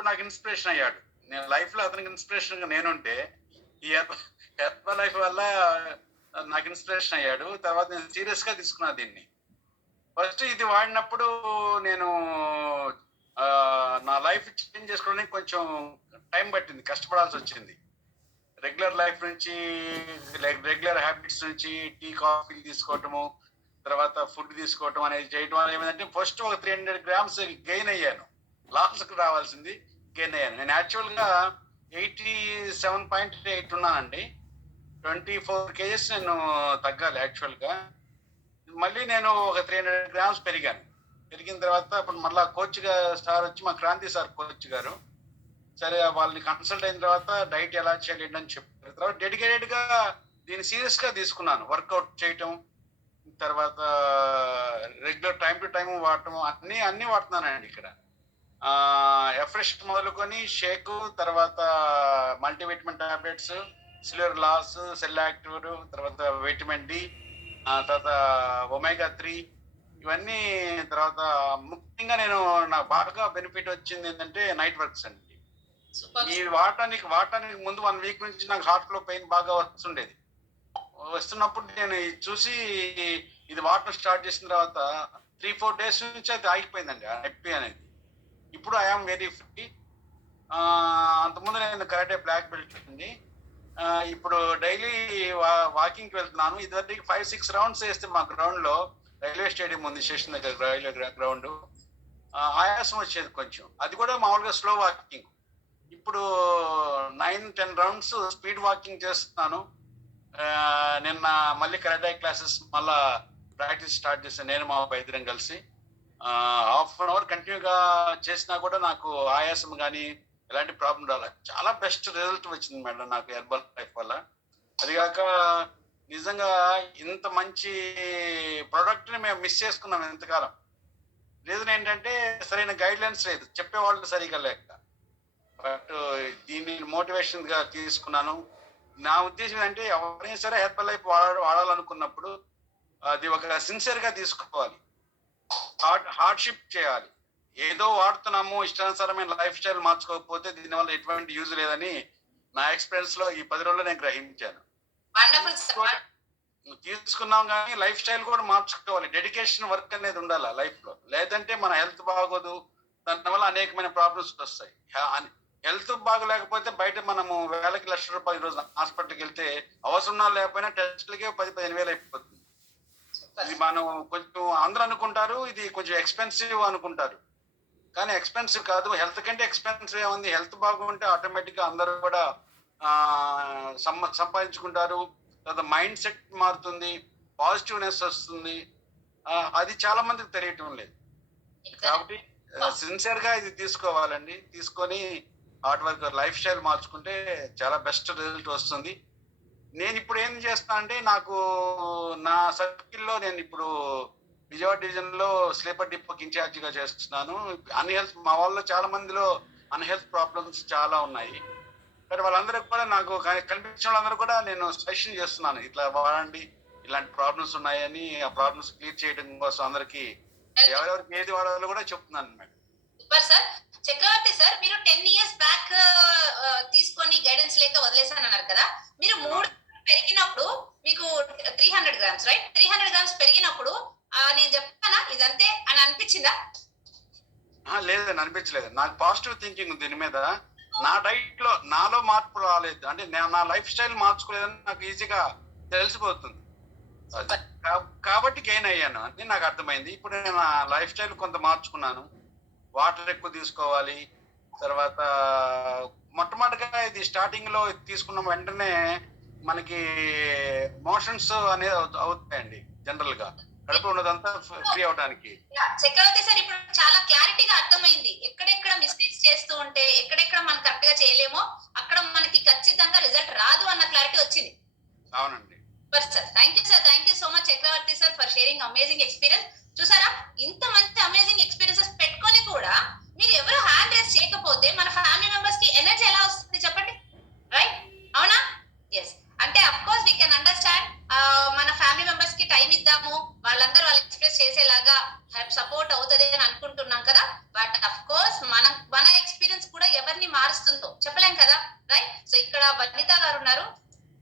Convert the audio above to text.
ఇప్పుడు నాకు ఇన్స్పిరేషన్ అయ్యాడు. నేను లైఫ్‌లో అతనికి ఇన్స్పిరేషన్‌గా నేనుంటే, ఈ హెర్బల్ లైఫ్ వల్ల నాకు ఇన్స్పిరేషన్ అయ్యాడు. తర్వాత నేను సీరియస్‌గా తీసుకున్నా దీన్ని. ఫస్ట్ ఇది వాడినప్పుడు నేను నా లైఫ్ చేంజ్ చేసుకోవడానికి కొంచెం టైం పట్టింది. కష్టపడాల్సొచ్చింది. రెగ్యులర్ లైఫ్ నుంచి రెగ్యులర్ హ్యాబిట్స్ నుంచి టీ, కాఫీలు తీసుకోవటము, తర్వాత ఫుడ్ తీసుకోవటం అనేది చేయటం వల్ల ఏమైందంటే ఫస్ట్ ఒక 300 గ్రామ్స్ గెయిన్ అయ్యాను. లాస్‌కి రావాల్సింది గెయిన్ అయ్యాను. నేను యాక్చువల్‌గా 87.8 ఉన్నానండి. 24 కేజెస్ నేను తగ్గాలి యాక్చువల్‌గా. మళ్ళీ నేను ఒక 300 గ్రామ్స్ పెరిగాను. పెరిగిన తర్వాత అప్పుడు మళ్ళా కోచ్‌గా సార్ వచ్చి మా క్రాంతి సార్ కోచ్ గారు. సరే వాళ్ళని కన్సల్ట్ అయిన తర్వాత డైట్ ఎలా చేయాలి ఏంటని చెప్పారు. తర్వాత డెడికేటెడ్‌గా దీన్ని సీరియస్‌గా తీసుకున్నాను. వర్కౌట్ చేయటం, తర్వాత రెగ్యులర్ టైం టు టైం వాడటం అన్నీ వాడుతున్నానండి ఇక్కడ. ఎఫ్రెష్ మొదలుకొని షేకు, తర్వాత మల్టీవిటమిన్ టాబ్లెట్స్, సిల్వర్ లాస్, సెల్ యాక్టివ్, తర్వాత విటమిన్ డి, తర్వాత ఒమేగా 3 ఇవన్నీ. తర్వాత ముఖ్యంగా నాకు బాగా బెనిఫిట్ వచ్చింది ఏంటంటే నైట్ వర్క్స్ అండి. ఈ వాడటానికి ముందు 1 వీక్ నుంచి నాకు హార్ట్ లో పెయిన్ బాగా వస్తుండేది. వస్తున్నప్పుడు నేను చూసి ఇది వాడటం స్టార్ట్ చేసిన తర్వాత 3-4 డేస్ నుంచి అది ఆగిపోయిందండి ఆ నొప్పి అనేది. ఇప్పుడు ఐఎమ్ వెరీ ఫ్రీ. అంతకుముందు నేను కరాటే బ్లాక్ బెల్ట్ అండి. ఇప్పుడు డైలీ వాకింగ్కి వెళ్తున్నాను. ఇదివరకు 5-6 రౌండ్స్ వేస్తే మా గ్రౌండ్ లో, రైల్వే స్టేడియం ఉంది స్టేషన్ దగ్గర, రైల్వే గ్రౌండ్, ఆయాసం వచ్చేది కొంచెం. అది కూడా మామూలుగా స్లో వాకింగ్. ఇప్పుడు 9-10 రౌండ్స్ స్పీడ్ వాకింగ్ చేస్తున్నాను. నిన్న మళ్ళీ కరాటే క్లాసెస్ మళ్ళా ప్రాక్టీస్ స్టార్ట్ చేశాను నేను మా ఇద్దరం కలిసి. హాఫ్ అన్ అవర్ కంటిన్యూగా చేసినా కూడా నాకు ఆయాసం కానీ ఎలాంటి ప్రాబ్లం రాలేదు. చాలా బెస్ట్ రిజల్ట్ వచ్చింది మేడం నాకు హెర్బల్ లైఫ్ వల్ల. అది కాక నిజంగా ఇంత మంచి ప్రోడక్ట్ ని మేము మిస్ చేసుకున్నాం ఇంతకాలం. రీజన్ ఏంటంటే సరైన గైడ్ లైన్స్ లేదు, చెప్పేవాళ్ళు సరిగా లేక. బట్ దీన్ని మోటివేషన్ గా తీసుకున్నాను. నా ఉద్దేశం ఏంటంటే ఎవరైనా సరే హెర్బల్ లైఫ్ వాడాలనుకున్నప్పుడు అది ఒక సిన్సియర్ గా తీసుకోవాలి, హార్డ్షిప్ చేయాలి. ఏదో వాడుతున్నాము ఇష్టానుసారమైన లైఫ్ స్టైల్ మార్చుకోకపోతే దీనివల్ల ఎటువంటి యూజ్ లేదని నా ఎక్స్పీరియన్స్ లో ఈ 10 రోజుల్లో నేను గ్రహించాను. తీసుకున్నాం కానీ లైఫ్ స్టైల్ కూడా మార్చుకోవాలి. డెడికేషన్ వర్క్ అనేది ఉండాలి లైఫ్ లో, లేదంటే మన హెల్త్ బాగోదు. దానివల్ల అనేకమైన ప్రాబ్లమ్స్ వస్తాయి. హెల్త్ బాగలేకపోతే బయట మనము వేలకి లక్షల రూపాయలు రోజు హాస్పిటల్కి వెళ్తే అవసరం లేకపోయినా టెస్ట్లకే 10-15 వేలు అయిపోతుంది. ఇది మనం కొంచెం అందరూ అనుకుంటారు ఇది కొంచెం ఎక్స్పెన్సివ్ అనుకుంటారు, కానీ ఎక్స్పెన్సివ్ కాదు. హెల్త్ కంటే ఎక్స్పెన్సివ్ ఏముంది? హెల్త్ బాగుంటే ఆటోమేటిక్ గా అందరూ కూడా సంపాదించుకుంటారు. తర్వాత మైండ్ సెట్ మారుతుంది, పాజిటివ్నెస్ వస్తుంది. అది చాలా మందికి తెలియటం లేదు. కాబట్టి సిన్సియర్ గా ఇది తీసుకోవాలండి. తీసుకొని హార్డ్ వర్క్ లైఫ్ స్టైల్ మార్చుకుంటే చాలా బెస్ట్ రిజల్ట్ వస్తుంది. నేను ఇప్పుడు ఏం చేస్తా అంటే, నాకు నా సర్కిల్లో నేను ఇప్పుడు విజయవాడ డివిజన్ లో స్లీపర్ డిపోకి ఇన్ఛార్జ్ గా చేస్తున్నాను. అన్హెల్త్ మా వాళ్ళలో చాలా మందిలో అన్హెల్త్ ప్రాబ్లమ్స్ చాలా ఉన్నాయి. కానీ వాళ్ళందరికీ కూడా నాకు కనిపించిన వాళ్ళందరూ కూడా నేను సజెషన్ చేస్తున్నాను, ఇట్లా వాడండి, ఇలాంటి ప్రాబ్లమ్స్ ఉన్నాయని. ఆ ప్రాబ్లమ్స్ క్లియర్ చేయడం కోసం అందరికి ఎవరెవరికి ఏది వాడాలో కూడా చెప్తున్నాను madam. Super sir. Chakravarthi sir, మీరు 10 years బ్యాక్ తీసుకొని గైడెన్స్ లేక వదిలేసాను అన్నారు కదా. మీరు 3 పెరిగినప్పుడు మీకు 300 గ్రామ్స్ రైట్, 300 గ్రామ్స్ పెరిగినప్పుడు నేను చెప్తానా ఇదంతే అని అనిపించిందా? లేదని అనిపించలేదు. నాకు పాజిటివ్ థింకింగ్ దీని మీద. నా డైట్ లో నాలో మార్పు రాలేదు అంటే నా లైఫ్ స్టైల్ మార్చుకోలేదని నాకు ఈజీగా తెలిసిపోతుంది. కాబట్టి గెయిన్ అయ్యాను అని నాకు అర్థమైంది. ఇప్పుడు నేను నా లైఫ్ స్టైల్ కొంత మార్చుకున్నాను. వాటర్ ఎక్కువ తీసుకోవాలి. తర్వాత మొట్టమొదటిగా ఇది స్టార్టింగ్ లో తీసుకున్న వెంటనే మనకి మోషన్స్ అనేది అవుతాయండి జనరల్ గా, కడుపు ఉన్నదంతా ఫ్రీ అవడానికి. చక్రవర్తి సార్, ఇప్పుడు చాలా క్లారిటీగా అర్థమైంది. ఎక్కడెక్కడ మిస్టేక్స్ చేస్తూ ఉంటే, ఎక్కడెక్కడ మనం కరెక్ట్ గా చేయలేమో అక్కడ మనకి ఖచ్చితంగా రిజల్ట్ రాదు అన్న క్లారిటీ వచ్చింది. అవునండి. Sir thank you sir, thank you so much Chakravarthy sir for sharing amazing experience. చూసారా, ఇంత మంచి అమేజింగ్ ఎక్స్పీరియన్సెస్ పెట్టుకొని కూడా మీరు ఎవరు హ్యాండ్ రేస్ చేయకపోతే మన ఫ్యామిలీ మెంబర్స్ కి ఎనర్జీ ఎలా వస్తుంది చెప్పండి, రైట్? అవునా? ఎస్. అంటే of course we can understand. మన ఫ్యామిలీ మెంబర్స్ కి టైం ఇద్దాము, వాళ్ళందరూ వాళ్ళు ఎక్స్ప్రెస్ చేసేలాగా సపోర్ట్ అవుతుంది అని అనుకుంటున్నాం కదా. బట్ అఫ్ కోర్స్ మన ఎక్స్పీరియన్స్ కూడా ఎవరిని మారుస్తుందో చెప్పలేం కదా, రైట్? సో ఇక్కడ వనిత గారు ఉన్నారు,